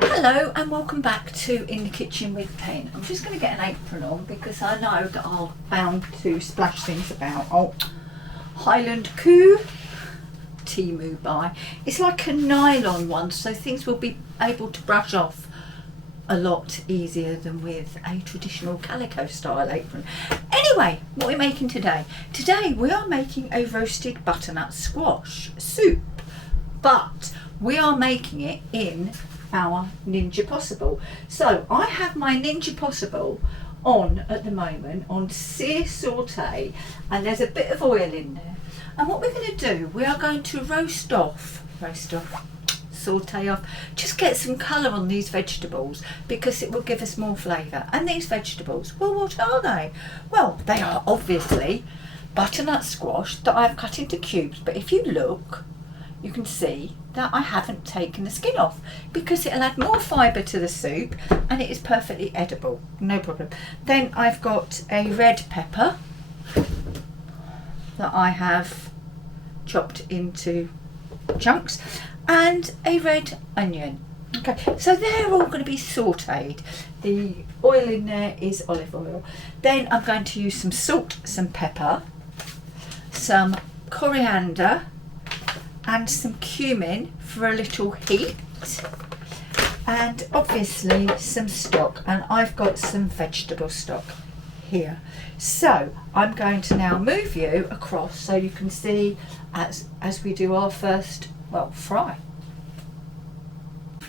Hello and welcome back to In the Kitchen with Pen. I'm just going to get an apron on because I know that I'm bound to splash things about. Oh, Highland Coo Temu buy. It's like a nylon one, so things will be able to brush off a lot easier than with a traditional calico style apron. Anyway, what are we making today? Today we are making a roasted butternut squash soup, but we are making it in our Ninja Possible. So I have my Ninja Possible on at the moment on sear saute, and there's a bit of oil in there. And what we're going to do, we are going to saute off, just get some colour on these vegetables because it will give us more flavour. And these vegetables, well, what are they? Well, they are obviously butternut squash that I've cut into cubes, but if you look, you can see that I haven't taken the skin off because it'll add more fibre to the soup and it is perfectly edible, no problem. Then I've got a red pepper that I have chopped into chunks and a red onion. Okay, so they're all going to be sautéed. The oil in there is olive oil. Then I'm going to use some salt, some pepper, some coriander, and some cumin for a little heat, and obviously some stock, and I've got some vegetable stock here. So I'm going to now move you across so you can see as we do our first, well, fry.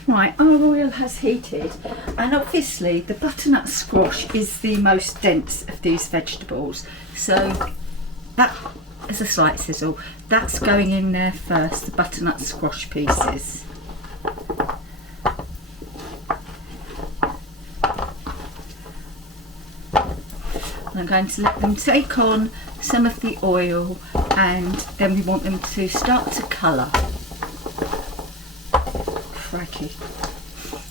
Right, our oil has heated, and obviously the butternut squash is the most dense of these vegetables, so that is a slight sizzle. That's going in there first, the butternut squash pieces. I'm going to let them take on some of the oil, and then we want them to start to colour. Crikey.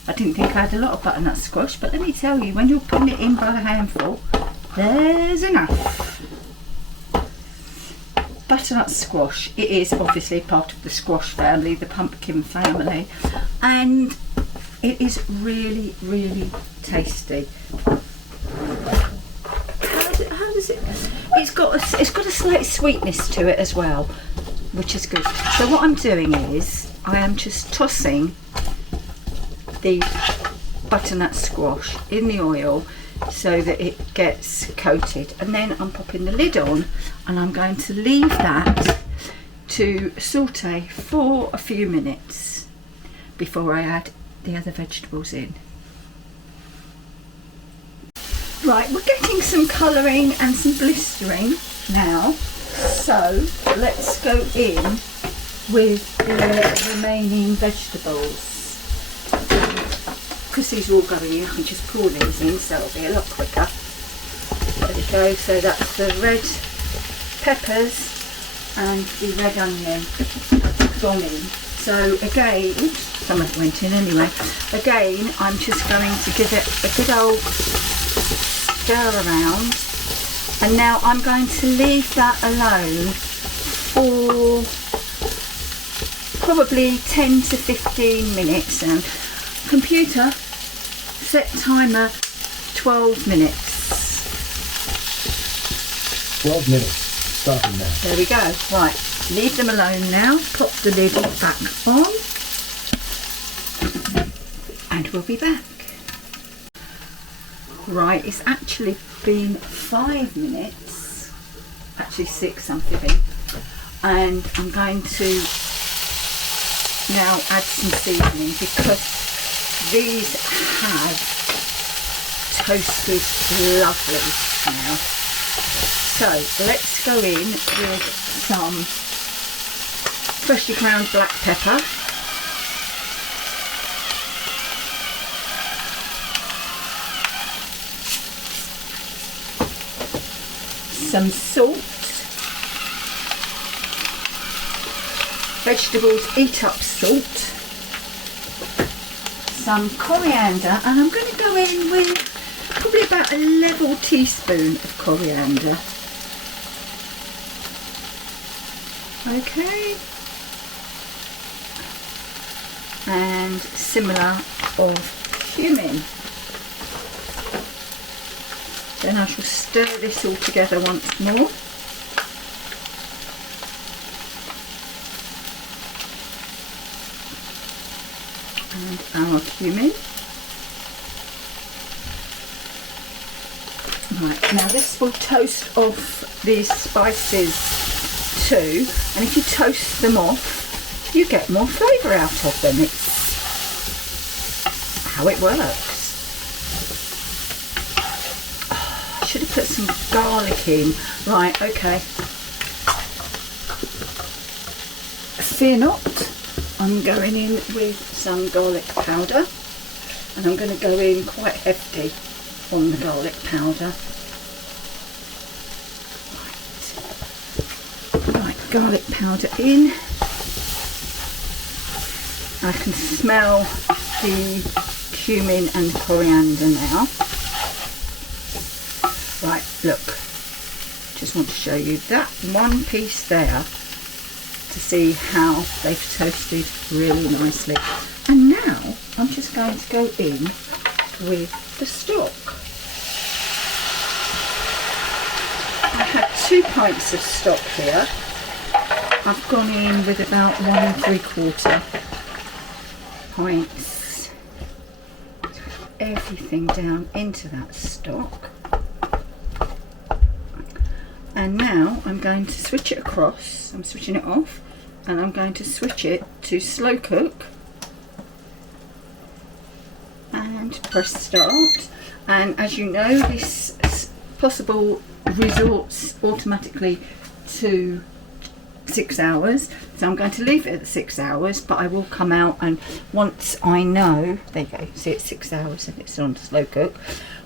I didn't think I had a lot of butternut squash, but let me tell you, when you're putting it in by the handful, there's enough. Butternut squash, it is obviously part of the squash family, the pumpkin family, and it is really, really tasty. How does it? It's got a slight sweetness to it as well, which is good. So what I'm doing is I am just tossing the butternut squash in the oil so that it gets coated, and then I'm popping the lid on and I'm going to leave that to saute for a few minutes before I add the other vegetables in. Right, we're getting some colouring and some blistering now, so let's go in with the remaining vegetables. Because these are all going in, I can just pour these in, so it'll be a lot quicker. There we go, so that's the red peppers and the red onion gone in. So again, oops, some of it went in anyway. Again, I'm just going to give it a good old stir around, and now I'm going to leave that alone for probably 10 to 15 minutes. And computer, set timer 12 minutes. 12 minutes, starting now. There we go. Right, leave them alone now, pop the lid back on, and we'll be back. Right, it's actually been 5 minutes, actually 6 I'm giving, and I'm going to now add some seasoning because these have toasted lovely now. So let's go in with some freshly ground black pepper, some salt. Vegetables eat up salt. Some coriander, and I'm going to go in with probably about a level teaspoon of coriander. Okay. and similar of cumin. Then I shall stir this all together once more. And our cumin. Right, now this will toast off these spices too, and if you toast them off, you get more flavour out of them. It's how it works. Oh, I should have put some garlic in. Right, okay. Fear not, I'm going in with some garlic powder, and I'm going to go in quite hefty on the garlic powder. Right, garlic powder in. I can smell the cumin and coriander now. Right, look, just want to show you that one piece there to see how they've toasted really nicely. And now I'm just going to go in with the stock. I have 2 pints of stock here. I've gone in with about 1 3/4 pints. Everything down into that stock. And now I'm going to switch it across. I'm switching it off, and I'm going to switch it to slow cook and press start. And as you know, this possible resorts automatically to 6 hours, so I'm going to leave it at 6 hours, but I will come out, and once I know, there you go, see it's 6 hours if it's on slow cook.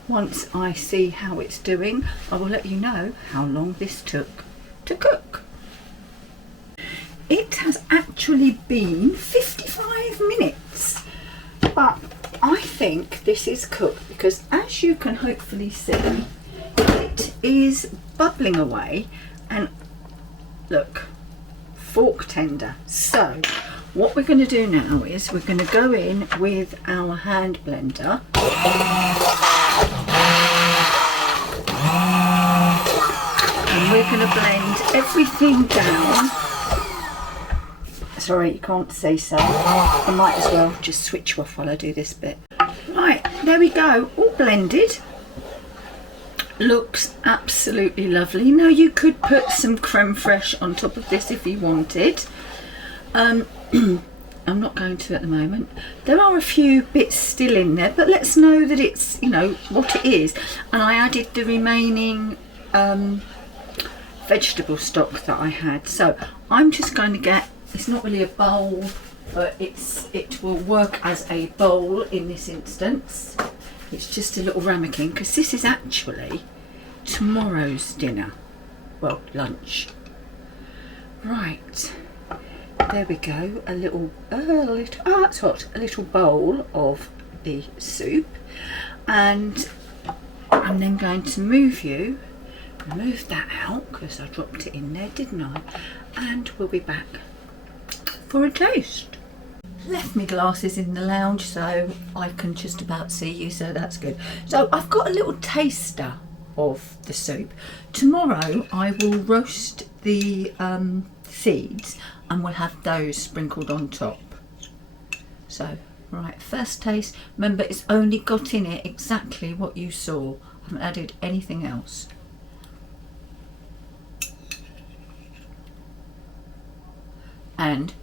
Once I see how it's doing, I will let you know how long this took to cook. It has actually been 55 minutes, but I think this is cooked because, as you can hopefully see, it is bubbling away, and look, fork tender. So what we're going to do now is we're going to go in with our hand blender, and we're going to blend everything down. Sorry, you can't say so. I might as well just switch off while I do this bit. Right, there we go, all blended. Looks absolutely lovely. Now you could put some creme fraiche on top of this if you wanted. I'm not going to at the moment. There are a few bits still in there, but let's know that it's, you know, what it is. And I added the remaining vegetable stock that I had. So I'm just going to get, it's not really a bowl, but it will work as a bowl in this instance. It's just a little ramekin, because this is actually tomorrow's dinner, well, lunch. Right, there we go. A little that's hot. A little bowl of the soup, and I'm then going to move that out because I dropped it in there, didn't I? And we'll be back for a toast. Left my glasses in the lounge so I can just about see you, so that's good. So I've got a little taster of the soup. Tomorrow I will roast the seeds and we'll have those sprinkled on top. So right, first taste. Remember, it's only got in it exactly what you saw. I haven't added anything else. And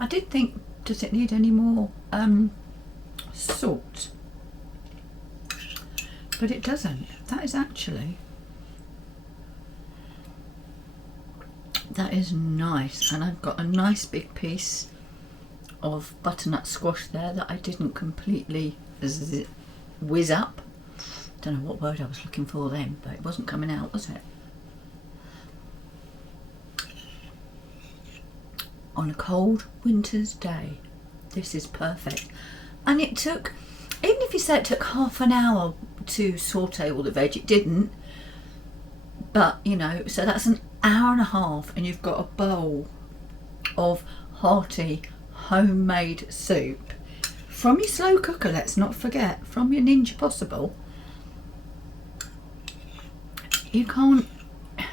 I did think, does it need any more salt? But it doesn't. That is actually, that is nice. And I've got a nice big piece of butternut squash there that I didn't completely whiz up. Don't know what word I was looking for then, but it wasn't coming out, was it? On a cold winter's day, this is perfect. And it took, even if you say it took half an hour to saute all the veg, it didn't. But you know, so that's an hour and a half and you've got a bowl of hearty homemade soup from your slow cooker, let's not forget, from your Ninja Possible. You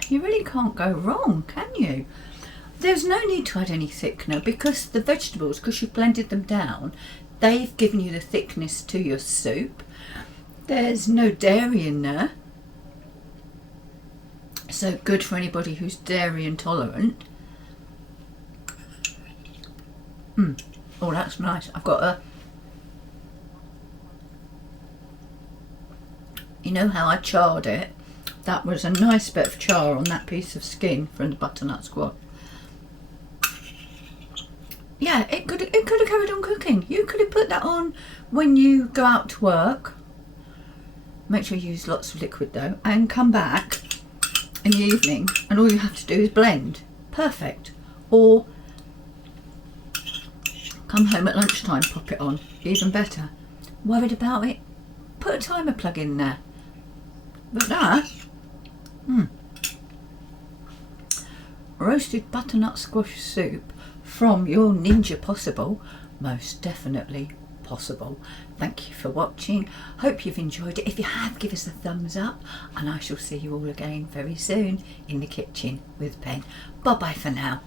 really can't go wrong, can you? There's no need to add any thickener because the vegetables, because you've blended them down, they've given you the thickness to your soup. There's no dairy in there, so good for anybody who's dairy intolerant. Oh, that's nice. I've got a... You know how I charred it? That was a nice bit of char on that piece of skin from the butternut squash. Yeah, it could have carried on cooking. You could have put that on when you go out to work. Make sure you use lots of liquid though, and come back in the evening and all you have to do is blend. Perfect. Or come home at lunchtime, pop it on. Even better. Worried about it? Put a timer plug in there. But that, roasted butternut squash soup from your Ninja Possible, most definitely possible. Thank you for watching. Hope you've enjoyed it. If you have, give us a thumbs up, and I shall see you all again very soon in the kitchen with Pen. Bye bye for now.